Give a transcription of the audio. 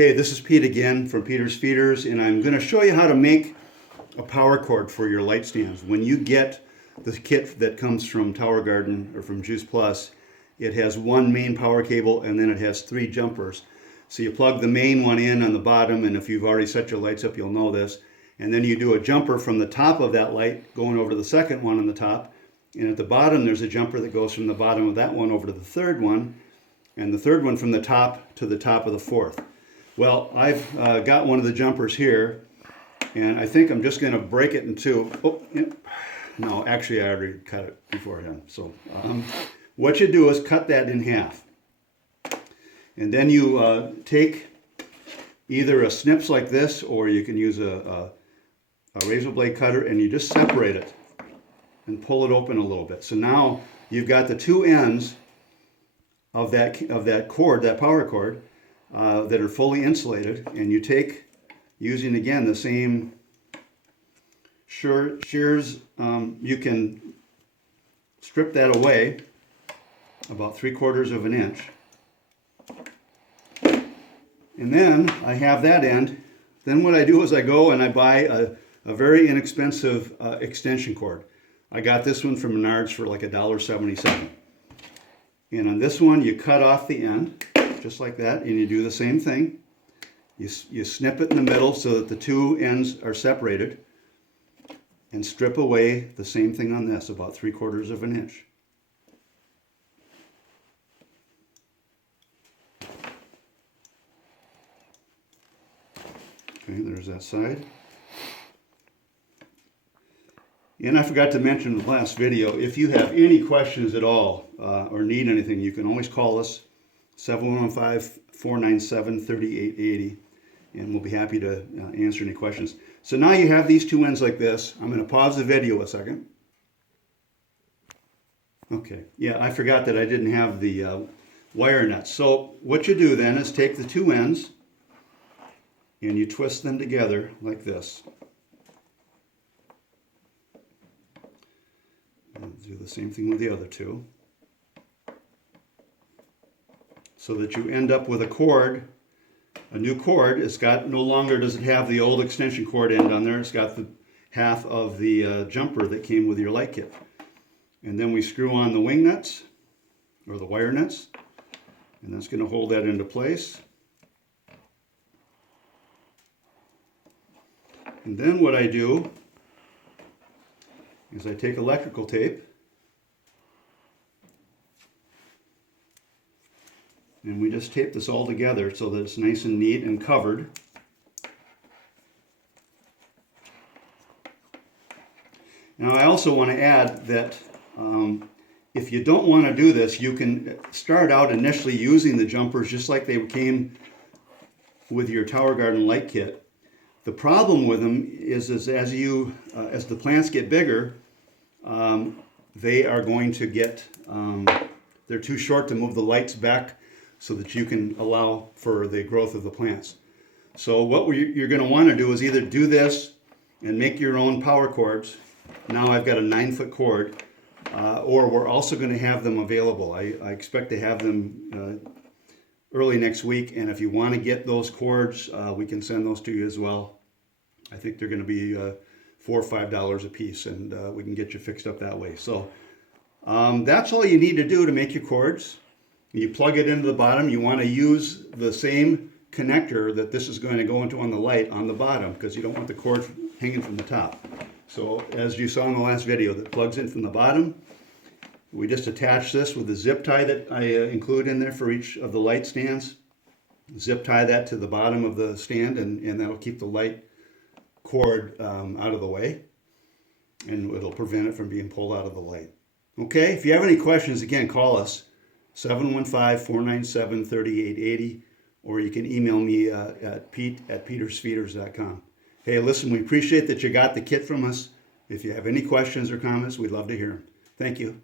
Hey, this is Pete again from Peter's Feeders, and I'm going to show you how to make a power cord for your light stands. When you get the kit that comes from Tower Garden or from Juice Plus, it has one main power cable and then it has three jumpers. So you plug the main one in on the bottom, and if you've already set your lights up, you'll know this. And then you do a jumper from the top of that light going over to the second one on the top. And at the bottom, there's a jumper that goes from the bottom of that one over to the third one, and the third one from the top to the top of the fourth. Well, I've got one of the jumpers here, and I think I'm just going to break it in two. Oh, no, actually I already cut it beforehand. So what you do is cut that in half. And then you take either a snips like this, or you can use a razor blade cutter, and you just separate it and pull it open a little bit. So now you've got the two ends of that cord, that power cord, that are fully insulated, and you take, using again the same shears, you can strip that away about 3/4 of an inch. And then I have that end. Then what I do is I go and I buy a very inexpensive extension cord. I got this one from Menards for like $1.77. And on this one, you cut off the end, just like that, and you do the same thing. You snip it in the middle so that the two ends are separated, and strip away the same thing on this, about 3/4 of an inch. Okay, there's that side. And I forgot to mention in the last video, if you have any questions at all or need anything, you can always call us, 715-497-3880, and we'll be happy to answer any questions. So now you have these two ends like this. I'm going to pause the video a second. Okay, yeah, I forgot that I didn't have the wire nuts. So what you do then is take the two ends and you twist them together like this. And do the same thing with the other two, so that you end up with a cord, a new cord. It's got, no longer does it have the old extension cord end on there. It's got the half of the jumper that came with your light kit. And then we screw on the wing nuts, or the wire nuts, and that's going to hold that into place. And then what I do is I take electrical tape and we just tape this all together so that it's nice and neat and covered. Now I also want to add that if you don't want to do this, you can start out initially using the jumpers just like they came with your Tower Garden light kit. The problem with them is as the plants get bigger, they are going to get, they're too short to move the lights back so that you can allow for the growth of the plants. So what you're going to want to do is either do this and make your own power cords. Now I've got a 9-foot cord, or we're also going to have them available. I expect to have them early next week, and if you want to get those cords, we can send those to you as well. I think they're going to be $4 or $5 a piece, and we can get you fixed up that way. So that's all you need to do to make your cords. You plug it into the bottom. You want to use the same connector that this is going to go into on the light on the bottom, because you don't want the cord hanging from the top. So as you saw in the last video, that plugs in from the bottom. We just attach this with the zip tie that I include in there for each of the light stands. Zip tie that to the bottom of the stand, and that'll keep the light cord out of the way, and it'll prevent it from being pulled out of the light. Okay, if you have any questions, again, call us, 715-497-3880, or you can email me at pete@petersfeeders.com. Hey, listen, we appreciate that you got the kit from us. If you have any questions or comments, we'd love to hear them. Thank you.